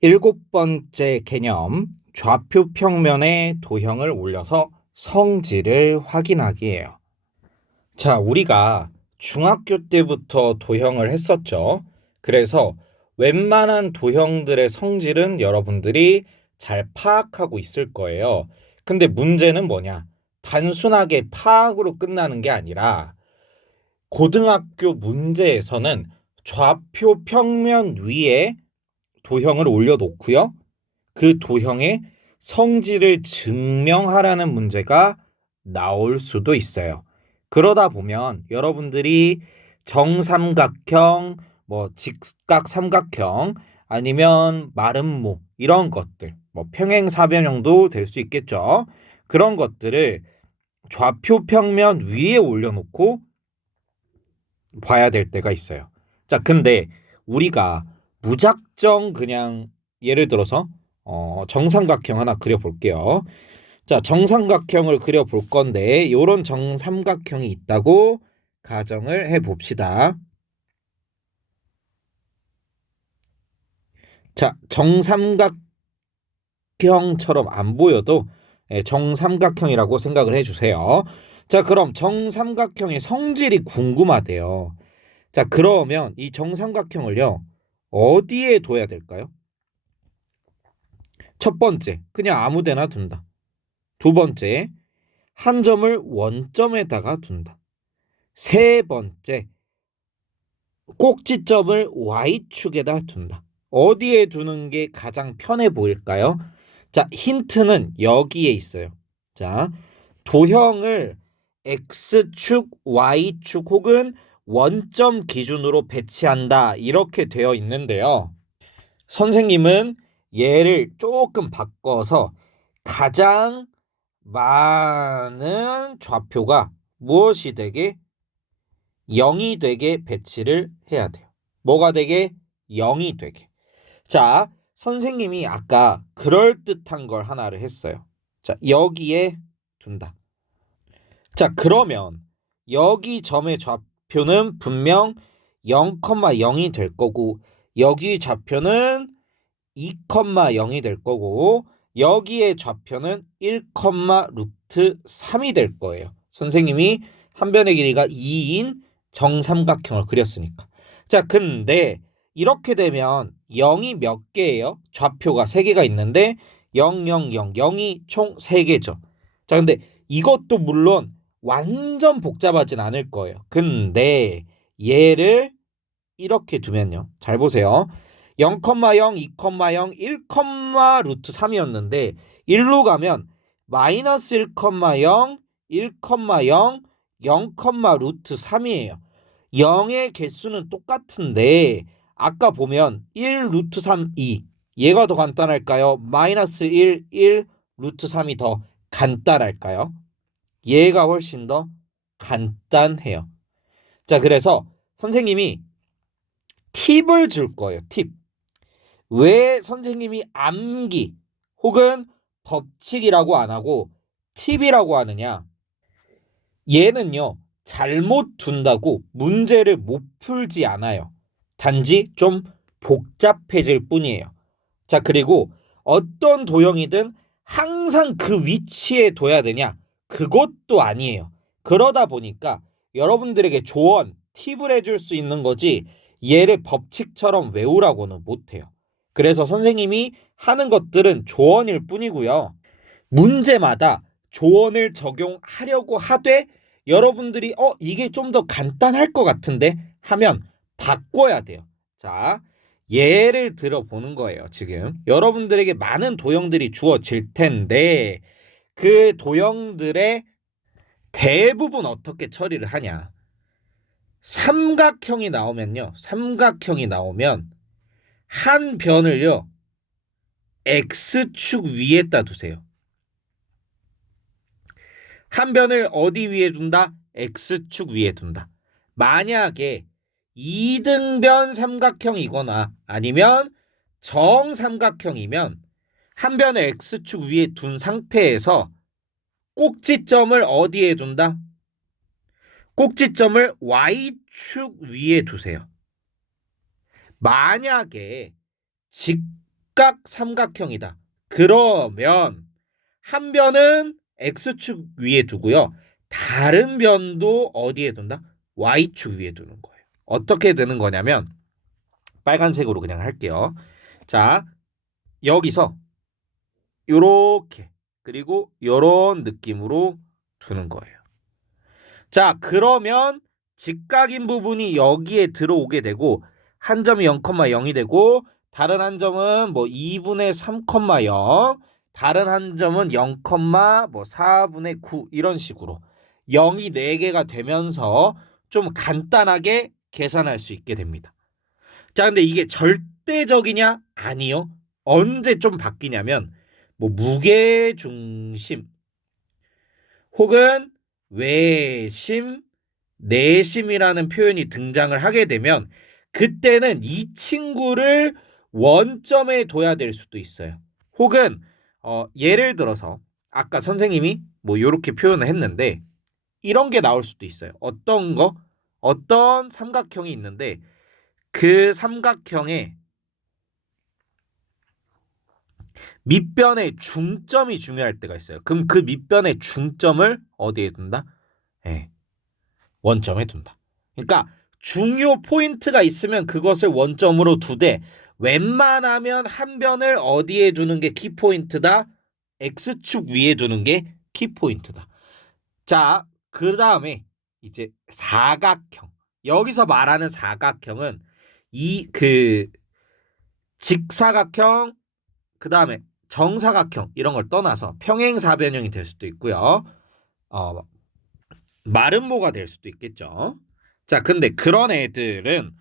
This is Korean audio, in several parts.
일곱 번째 개념, 좌표 평면에 도형을 올려서 성질을 확인하기예요. 자, 우리가 중학교 때부터 도형을 했었죠. 그래서 웬만한 도형들의 성질은 여러분들이 잘 파악하고 있을 거예요. 근데 문제는 뭐냐? 단순하게 파악으로 끝나는 게 아니라 고등학교 문제에서는 좌표 평면 위에 도형을 올려놓고요. 그 도형의 성질을 증명하라는 문제가 나올 수도 있어요. 그러다 보면 여러분들이 정삼각형, 직각삼각형, 아니면 마름모 이런 것들, 평행사변형도 될 수 있겠죠. 그런 것들을 좌표 평면 위에 올려놓고 봐야 될 때가 있어요. 자, 근데 우리가 무작정 그냥 예를 들어서 정삼각형 하나 그려볼게요. 자, 정삼각형을 그려볼 건데 이런 정삼각형이 있다고 가정을 해봅시다. 자, 정삼각형처럼 안 보여도 정삼각형이라고 생각을 해주세요. 자, 그럼 정삼각형의 성질이 궁금하대요. 자, 그러면 이 정삼각형을요, 어디에 둬야 될까요? 첫 번째, 그냥 아무 데나 둔다. 두 번째, 한 점을 원점에다가 둔다. 세 번째, 꼭지점을 Y축에다 둔다. 어디에 두는 게 가장 편해 보일까요? 자, 힌트는 여기에 있어요. 자, 도형을 X축, Y축 혹은 원점 기준으로 배치한다. 이렇게 되어 있는데요. 선생님은 얘를 조금 바꿔서 가장 많은 좌표가 무엇이 되게 0이 되게 배치를 해야 돼요. 뭐가 되게? 0이 되게. 자, 선생님이 아까 그럴듯한 걸 하나를 했어요. 자, 여기에 둔다. 자, 그러면 여기 점의 좌표는 분명 0,0이 될 거고 여기 좌표는 2,0이 될 거고 여기에 좌표는 1, 루트 3이 될 거예요. 선생님이 한 변의 길이가 2인 정삼각형을 그렸으니까. 자, 근데 이렇게 되면 0이 몇 개예요? 좌표가 3개가 있는데 0, 0, 0, 0이 총 3개죠. 자, 근데 이것도 물론 완전 복잡하진 않을 거예요. 근데 얘를 이렇게 두면요. 잘 보세요. 0,0, 2,0, 1, 루트 3이었는데 1로 가면 마이너스 1,0, 1,0, 0, 루트 3이에요. 0의 개수는 똑같은데 아까 보면 1 루트 3, 2 얘가 더 간단할까요? 마이너스 1, 1 루트 3이 더 간단할까요? 얘가 훨씬 더 간단해요. 자, 그래서 선생님이 팁을 줄 거예요. 팁. 왜 선생님이 암기 혹은 법칙이라고 안 하고 팁이라고 하느냐? 얘는요, 잘못 둔다고 문제를 못 풀지 않아요. 단지 좀 복잡해질 뿐이에요. 자, 그리고 어떤 도형이든 항상 그 위치에 둬야 되냐? 그것도 아니에요. 그러다 보니까 여러분들에게 조언, 팁을 해줄 수 있는 거지 얘를 법칙처럼 외우라고는 못해요. 그래서 선생님이 하는 것들은 조언일 뿐이고요. 문제마다 조언을 적용하려고 하되 여러분들이 이게 좀 더 간단할 것 같은데 하면 바꿔야 돼요. 자, 예를 들어 보는 거예요. 지금 여러분들에게 많은 도형들이 주어질 텐데 그 도형들의 대부분 어떻게 처리를 하냐? 삼각형이 나오면요. 삼각형이 나오면 한 변을요. X축 위에다 두세요. 한 변을 어디 위에 둔다? X축 위에 둔다. 만약에 이등변 삼각형이거나 아니면 정삼각형이면 한 변을 X축 위에 둔 상태에서 꼭지점을 어디에 둔다? 꼭지점을 Y축 위에 두세요. 만약에 직각 삼각형이다. 그러면 한 변은 x축 위에 두고요. 다른 변도 어디에 둔다? y축 위에 두는 거예요. 어떻게 되는 거냐면 빨간색으로 그냥 할게요. 자, 여기서 요렇게 그리고 요런 느낌으로 두는 거예요. 자, 그러면 직각인 부분이 여기에 들어오게 되고 한 점이 0,0이 되고 다른 한 점은 뭐 2분의 3,0 다른 한 점은 0, 뭐 4분의 9 이런 식으로 0이 4개가 되면서 좀 간단하게 계산할 수 있게 됩니다. 자, 근데 이게 절대적이냐? 아니요. 언제 좀 바뀌냐면 뭐 무게중심 혹은 외심, 내심이라는 표현이 등장을 하게 되면 그때는 이 친구를 원점에 둬야 될 수도 있어요. 혹은 예를 들어서 아까 선생님이 뭐 이렇게 표현을 했는데 이런 게 나올 수도 있어요. 어떤 거? 어떤 삼각형이 있는데 그 삼각형에 밑변의 중점이 중요할 때가 있어요. 그럼 그 밑변의 중점을 어디에 둔다? 네, 원점에 둔다. 그러니까 중요 포인트가 있으면 그것을 원점으로 두되 웬만하면 한 변을 어디에 두는 게 키포인트다? X축 위에 두는 게 키포인트다. 자, 그 다음에 이제 사각형. 여기서 말하는 사각형은 이 직사각형 그 다음에 정사각형 이런 걸 떠나서 평행사변형이 될 수도 있고요. 어, 마름모가 될 수도 있겠죠. 자, 근데 그런 애들은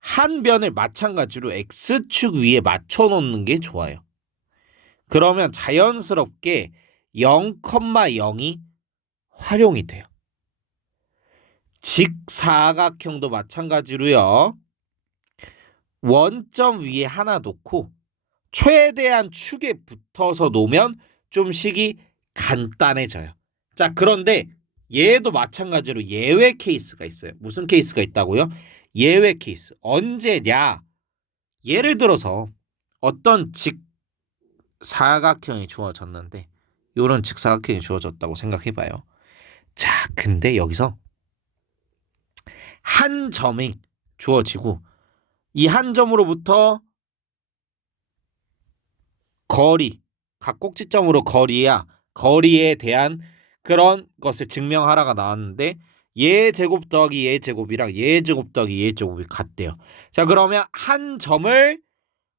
한 변을 마찬가지로 X축 위에 맞춰 놓는 게 좋아요. 그러면 자연스럽게 0,0이 활용이 돼요. 직사각형도 마찬가지로요. 원점 위에 하나 놓고 최대한 축에 붙어서 놓으면 좀 식이 간단해져요. 자, 그런데 얘도 마찬가지로 예외 케이스가 있어요. 무슨 케이스가 있다고요? 예외 케이스. 언제냐? 예를 들어서 어떤 직사각형이 주어졌는데 이런 직사각형이 주어졌다고 생각해봐요. 자, 근데 여기서 한 점이 주어지고 이 한 점으로부터 거리, 각 꼭지점으로 거리에 대한 그런 것을 증명하라가 나왔는데 얘 제곱 더하기 얘 제곱이랑 얘 제곱 더하기 얘 제곱이 같대요. 자, 그러면 한 점을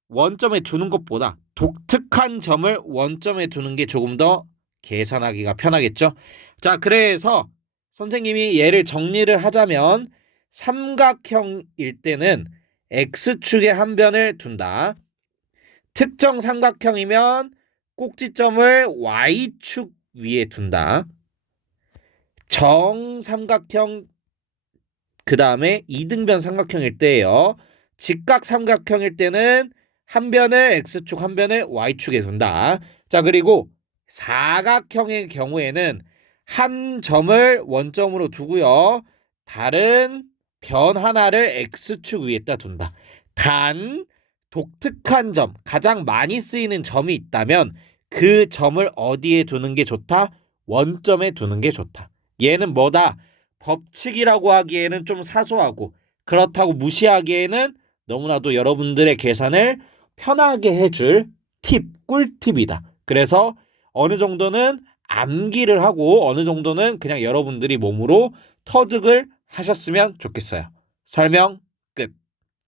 원점에 두는 것보다 독특한 점을 원점에 두는 게 조금 더 계산하기가 편하겠죠. 자, 그래서 선생님이 얘를 정리를 하자면 삼각형일 때는 X축에 한 변을 둔다. 특정 삼각형이면 꼭지점을 Y축 위에 둔다. 정삼각형 그 다음에 이등변 삼각형일 때예요. 직각 삼각형일 때는 한 변을 X축 한 변을 Y축에 둔다. 자, 그리고 사각형의 경우에는 한 점을 원점으로 두고요. 다른 변 하나를 X축 위에다 둔다. 단 독특한 점, 가장 많이 쓰이는 점이 있다면 그 점을 어디에 두는 게 좋다? 원점에 두는 게 좋다. 얘는 뭐다? 법칙이라고 하기에는 좀 사소하고 그렇다고 무시하기에는 너무나도 여러분들의 계산을 편하게 해줄 꿀팁이다. 그래서 어느 정도는 암기를 하고 어느 정도는 그냥 여러분들이 몸으로 터득을 하셨으면 좋겠어요. 설명